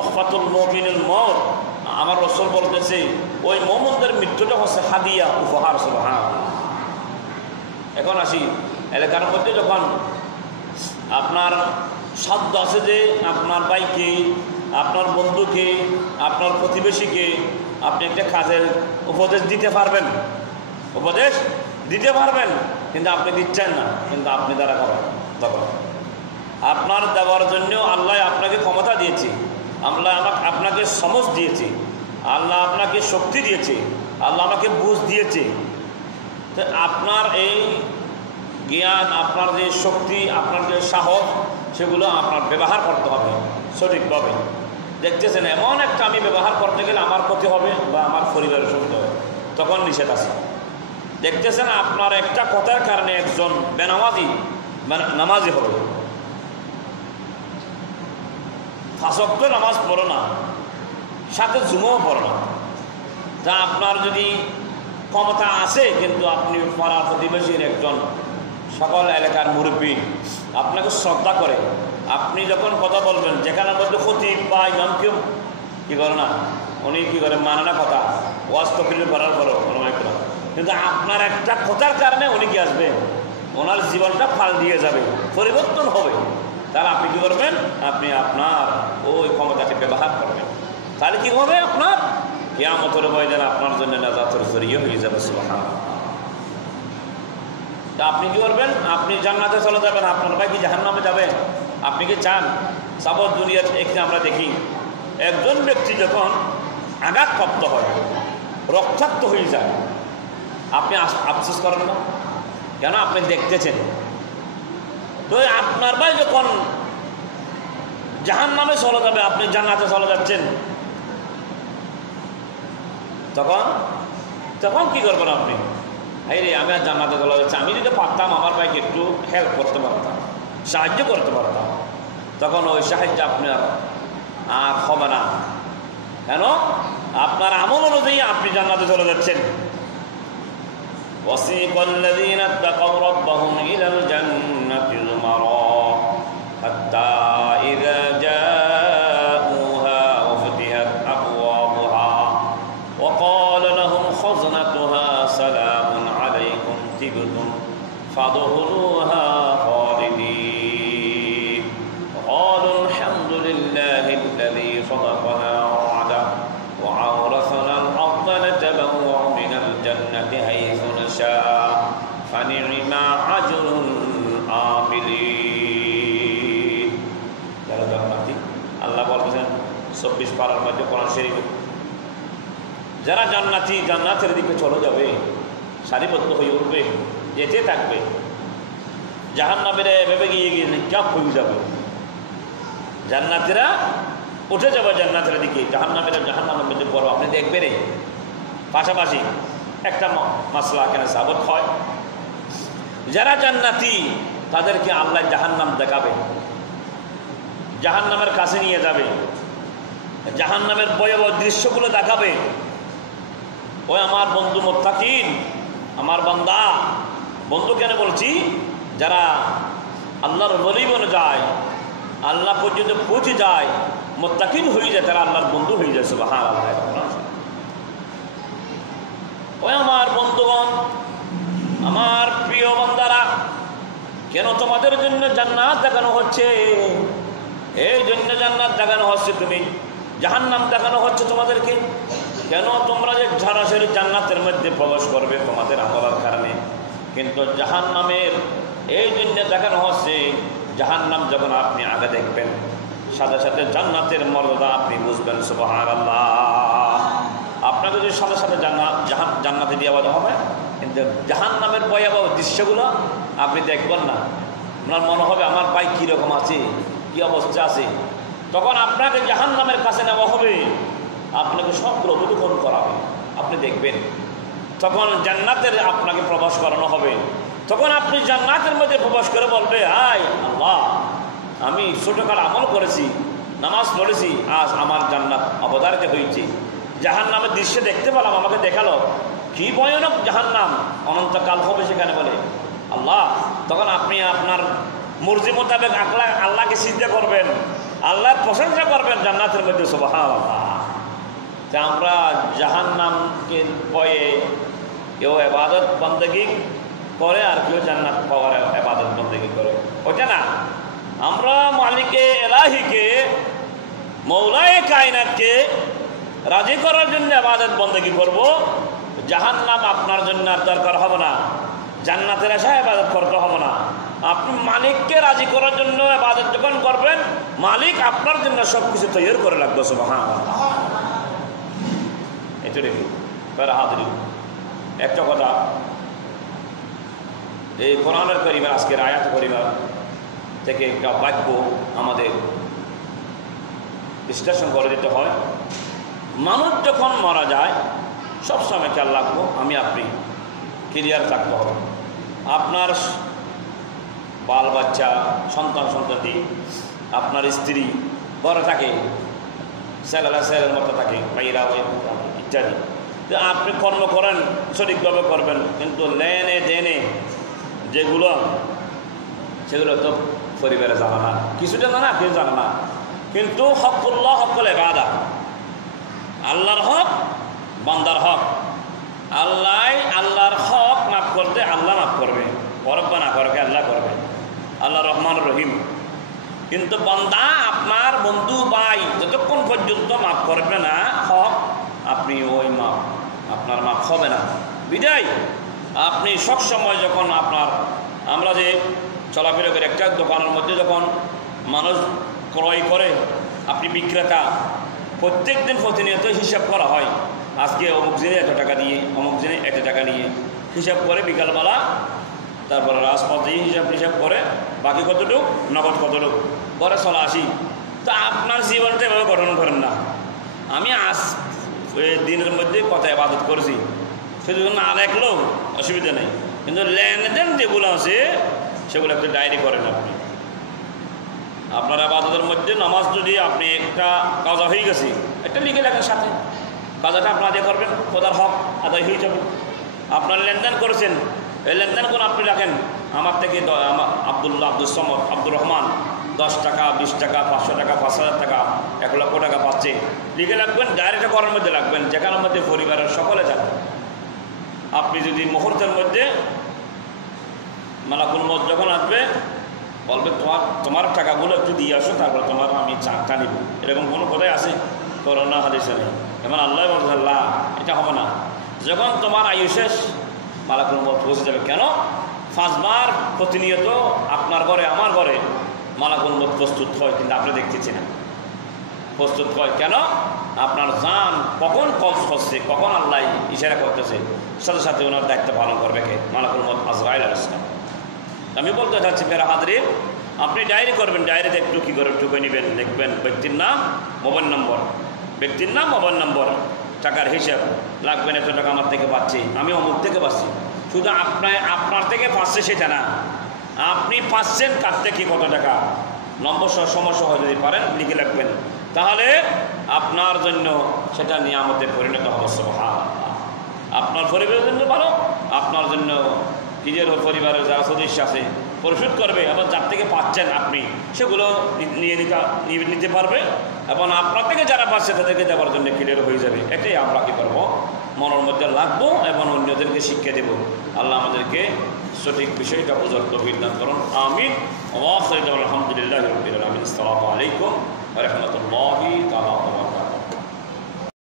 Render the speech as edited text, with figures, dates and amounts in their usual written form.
তুহফাতুল মুমিনুল মউত, আমার রাসূল বলতেছে ওই মুমিনদের মৃত্যুটা হচ্ছে হাদিয়া, উপহার। সুবহানাল্লাহ। এখন আসি, এলাকার মধ্যে যখন আপনার সাধ্য আছে যে আপনার ভাইকে, আপনার বন্ধুকে, আপনার প্রতিবেশীকে আপনি একটা কাজের উপদেশ দিতে পারবেন, উপদেশ দিতে পারবেন, কিন্তু আপনি দিচ্ছেন না, কিন্তু আপনি দ্বারা করেন। তখন আপনার দেওয়ার জন্য আল্লাহ আপনাকে ক্ষমতা দিয়েছে, আল্লাহ আপনাকে সমঝ দিয়েছে, আল্লাহ আপনাকে শক্তি দিয়েছে, আল্লাহ আমাকে বুঝ দিয়েছে। তো আপনার এই জ্ঞান, আপনার যে শক্তি, আপনার যে সাহস, সেগুলো আপনার ব্যবহার করতে হবে সঠিকভাবে। দেখতেছেন এমন একটা আমি ব্যবহার করতে গেলে আমার ক্ষতি হবে বা আমার পরিবারের ক্ষতি হবে, তখন নিষেধ আছে। দেখতেছেন আপনার একটা কথার কারণে একজন বেনামাজি নামাজি হবে, 5 ওয়াক্ত নামাজ পড়ো না, সাথে জুমাও পড়ো না, তা আপনার যদি ক্ষমতা আছে কিন্তু আপনি পাড়া প্রতিবেশীর একজন সকল এলাকার মুরব্বী আপনাকে শ্রদ্ধা করে, আপনি যখন কথা বলবেন যেখানে মধ্যে খতিব বা ইমাম কেউ কী করে না, উনি কী করে মানে না কথা, ওয়াজ তকরির করার পরও কিন্তু আপনার একটা কথার কারণে উনি কি আসবে, ওনার জীবনটা পাল্টিয়ে যাবে, পরিবর্তন হবে। তাহলে আপনি কী করবেন, আপনি আপনার ওই ক্ষমতাকে ব্যবহার করবেন, তাহলে কী হবে, আপনার কিয়ামতের ময়দানে আপনার জন্য নাজাতের জরিয়া হয়ে যাবে। সুবহানাল্লাহ। তা আপনি কী করবেন, আপনি জান্নাতে চলে যাবেন, আপনার ভাই কি জাহান্নামে যাবে? আপনি কি চান? সাবর দুনিয়ার একটি আমরা দেখি একজন ব্যক্তি যখন আঘাতপ্রাপ্ত হয়, রক্তাক্ত হয়ে যায়, আপনি আফসোস করেন না কেন? আপনি দেখতেছেন তো আপনার ভাই যখন জাহান্নামে চলে যাবে, আপনি জান্নাতে চলে যাচ্ছেন, তখন কি করবেন আপনি? এই রে আমি আর জান্নাতে চলে যাচ্ছি, আমি যদি পারতাম আমার ভাইকে একটু হেল্প করতে পারতাম, সাহায্য করতে পারতাম, তখন ওই সাহায্য আপনার আর হবে না। কেন? আপনার আমল অনুযায়ী আপনি জান্নাতে চলে যাচ্ছেন। وَسِيقَ الَّذِينَ اتَّقَوْا رَبَّهُمْ إِلَى الْجَنَّةِ زُمَرًا حَتَّى إِذَا جَاءُوهَا وَفُتِحَتْ أَبْوَابُهَا وَقَالَ لَهُمْ خَزْنَتُهَا سَلَامٌ عَلَيْكُمْ طِبْتُمْ فَادْخُلُوهَا خَالِدِينَ وَقَالُوا الْحَمْدُ لِلَّهِ الَّذِي صَدَقَنَا وَعْدَهُ وَأَوْرَثَنَا الْأَرْضَ نَتَبَوَّأُ مِنَ الْجَنَّةِ حَيْثُ نَشَاءُ فَنِعْمَ أَجْرُ الْعَامِلِينَ। যারা জান্নাতি, আল্লাহ বলছেন 24 পারার মধ্যে কোরআন শরীফে, যারা জান্নাতি জান্নাতের দিকে চলে যাবে, সারিবদ্ধ হয়ে উঠবে, যেতে থাকবে, জাহান্নামের এভাবে গিয়ে গিয়ে নিক্ষাপ হয়ে যাবে, জান্নাতিরা উঠে যাবে জান্নাতের দিকে, জাহান্নামের মধ্যে পড়ো। আপনি দেখবেন পাশাপাশি একটা মাসলা কেন সাবত হয়, যারা জান্নাতি তাদেরকে আল্লাহ জাহান্নাম দেখাবে, জাহান্নামের কাছে নিয়ে যাবে, জাহান্নামের ভয়াবহ দৃশ্যগুলো দেখাবে। ওই আমার বন্ধু মুত্তাকিন, আমার বান্দা, বন্ধু কেন বলছি, যারা আল্লাহর ওলি বনে যায়, আল্লাহ পর্যন্ত পৌঁছে যায়, মুত্তাকিন হয়ে যায়, তারা আল্লাহর বন্ধু হয়ে যায়। সুবহানাল্লাহ। ওই আমার বন্ধুগণ, আমার প্রিয় বান্দারা, কেন তোমাদের জন্য জান্নাত দেখানো হচ্ছে? এই জন্য জান্নাত দেখানো হচ্ছে, তুমি জাহান্নাম দেখানো হচ্ছে তোমাদেরকে। কেন? তোমরা যে সরাসরি জান্নাতের মধ্যে প্রবেশ করবে তোমাদের আমলের কারণে, কিন্তু জাহান্নামের এই জন্য দেখানো হচ্ছে, জাহান্নাম যখন আপনি আগে দেখবেন, সাথে সাথে জান্নাতের মর্যাদা আপনি বুঝবেন। সুবহানাল্লাহ। আপনাকে যদি সাথে সাথে জান্নাতে দিয়ে দেওয়া হবে, কিন্তু জাহান্নামের ভয়াবহ দৃশ্যগুলো আপনি দেখবেন না। আপনার মনে হবে আমার ভাই কীরকম আছে, কী অবস্থা আছে। তখন আপনাকে জাহান্নামের কাছে নেওয়া হবে, আপনাকে সবগুলো অবলোকন করা হবে, আপনি দেখবেন। তখন জান্নাতের আপনাকে প্রবেশ করানো হবে, তখন আপনি জান্নাতের মধ্যে প্রবেশ করে বলবে, আয় আল্লাহ, আমি ছোটোখাটো আমল করেছি, নামাজ পড়েছি, আজ আমার জান্নাত অবধারিত হয়েছে। জাহান্নামের দৃশ্য দেখতে পেলাম, আমাকে দেখালো, কি ভয়ানক জাহান্নাম, অনন্তকাল হবে সেখানে বলে আল্লাহ। তখন আপনি আপনার মর্জি মোতাবেক আল্লাহকে সিজদা করবেন, আল্লাহর প্রশংসা করবেন, জান্নাতের মধ্যে। সুবহানাল্লাহ। যে আমরা জাহান্নামকে ভয়ে কেউ ইবাদত বন্দেগী করে আর কেউ জান্নাত পাওয়ার ইবাদত বন্দেগী করে, ওটা না। আমরা মালিকে এলাহিকে, মৌলায়ে কায়নাতকে রাজি করার জন্য ইবাদত বন্দেগী করব। জাহান্নাম আপনার জন্য আর দরকার হবে না, জান্নাতের আশায় ইবাদত করতে হবে না। আপনি মালিককে রাজি করার জন্য ইবাদত যখন করবেন, মালিক আপনার জন্য সব কিছু তৈরি করে রাখবে। সুবহানাল্লাহ। এটা দেখি তারা হাজির একটা কথা, এই কোরআনের কারিমের আজকের আয়াত কারিমা থেকে একটা বাক্য আমাদের বিশ্লেষণ করে দিতে হয়। মানুষ যখন মারা যায় সবসময় খেয়াল রাখবো, আমি আপনি ক্লিয়ার থাকতে হবে। আপনার বাল বাচ্চা, সন্তান সন্ততি, আপনার স্ত্রী ঘরে থাকে, ছেলেরা ছেলের মতো থাকে, মেয়েরা ইত্যাদি। আপনি কর্ম করেন, সঠিকভাবে করবেন, কিন্তু লেনে দেনে যেগুলো সেগুলো তো পরিবারে জানা না, কিছুটা জানা কেউ জানা না। কিন্তু হকুল্লাহ হকুল ইবাদাত, আল্লাহর হক, বান্দার হক। আল্লাহর হক মাফ করতে আল্লাহ মাফ করবে, করবে না করবে আল্লাহ করবে, আল্লাহ রহমান রহিম। কিন্তু বান্দা আপনার বন্ধু ভাই যতক্ষণ পর্যন্ত মাফ করবে না হক, আপনি ওই মাফ আপনার মাফ হবে না। বিদায় আপনি সবসময় যখন আমরা যে চলাফেরা করে একটা দোকানের মধ্যে যখন মানুষ ক্রয় করে, আপনি বিক্রেতা, প্রত্যেক দিন প্রতিনিয়ত হিসাব করা হয়। আজকে অমুক দিনে এত টাকা দিয়ে, অমুক দিনে এত টাকা নিয়ে হিসাব করে বিকালবেলা, তারপরে রাজপথ দিয়ে হিসাব করে বাকি কতটুক, নগদ কতটুক পরে চলে আসি। তো আপনার জীবনটা এভাবে গঠন করেন না। আমি দিনের মধ্যে কত ইবাদত করেছি সেজন্য না দেখলেও অসুবিধা নেই, কিন্তু লেনদেন যেগুলো আছে সেগুলো একটু ডায়েরি করেন। আপনার ইবাদতের মধ্যে নামাজ যদি আপনি একটা কাজা হয়ে গেছে, একটা লিখে রাখেন সাথে, কাজাটা আপনি আদায় করবেন, খোদার হক আদায় হয়ে যাবে। আপনার লেনদেন করেছেন, এই লেনদেন করে আপনি রাখেন, আমার থেকে আব্দুল্লাহ, আব্দুল সমদ, আব্দুর রহমান 10 টাকা, 20 টাকা, 500 টাকা, 5000 টাকা, 1 লক্ষ টাকা পাচ্ছে, লিখে রাখবেন, ডায়েরিটা করার মধ্যে রাখবেন, যেখানের মধ্যে পরিবারের সকলে থাকবে। আপনি যদি মুহূর্তের মধ্যে মালাকুল মউত যখন আসবে বলবে তোমার টাকাগুলো একটু দিয়ে আসো, তারপর আমি চাকটা নিব, এরকম কোনো কথাই আছে? করোনা হাদিসে নেই। এমন আল্লাহ বলছে আল্লাহ এটা হবে না। যখন তোমার আয়ু শেষ মালাকুল মউত পৌঁছে যাবে। কেন? 5 বার প্রতিনিয়ত আপনার ঘরে আমার ঘরে মালাকুল মউত প্রস্তুত হয়, কিন্তু আপনি দেখতেছি না প্রস্তুত হয়। কেন? আপনার জান কখন কবজ করছে, কখন আল্লাহ ইশারা করতেছে, সাথে সাথে ওনার দায়িত্ব পালন করবে কে? মালাকুল মউত আজরাইল আলাইহিস সালাম। আমি বলতে চাচ্ছি ফেরা হাজরিন, আপনি ডায়েরি করবেন, ডায়েরিতে একটু কী করে টুকে নেবেন, লিখবেন ব্যক্তির নাম, মোবাইল নম্বর, ব্যক্তির নাম, মোবাইল নম্বর, টাকার হিসাব, লাগবেন এত টাকা আমার থেকে পাচ্ছি, আমি অমুক থেকে পাচ্ছি। শুধু আপনার থেকে পাচ্ছে সেটা না, আপনি পাচ্ছেন কার থেকে কত টাকা, নম্বর সহ সমস্যা যদি পারেন লিখে রাখবেন, তাহলে আপনার জন্য সেটা নিয়ামতে পরিণত হবে। সুবহানাল্লাহ। আপনার পরিবারের জন্য ভালো, আপনার জন্য নিজের পরিবারের যারা সদস্য আছে পরিশোধ করবে, এবং যার থেকে পাচ্ছেন আপনি সেগুলো নিতে পারবে, এবং আপনার থেকে যারা পাচ্ছে তাদেরকে দেওয়ার জন্য ক্লিয়ার হয়ে যাবে। এটাই আমরা কী করবো, মনের মধ্যে লাগবো এবং অন্যদেরকে শিক্ষা দেব। আল্লাহ আমাদেরকে সঠিক বিষয়টা বোঝার তৌফিক দান করুন। আমিন। আলহামদুলিল্লাহ রাব্বিল আলামিন। আসসালামু আলাইকুম ওয়া রাহমাতুল্লাহি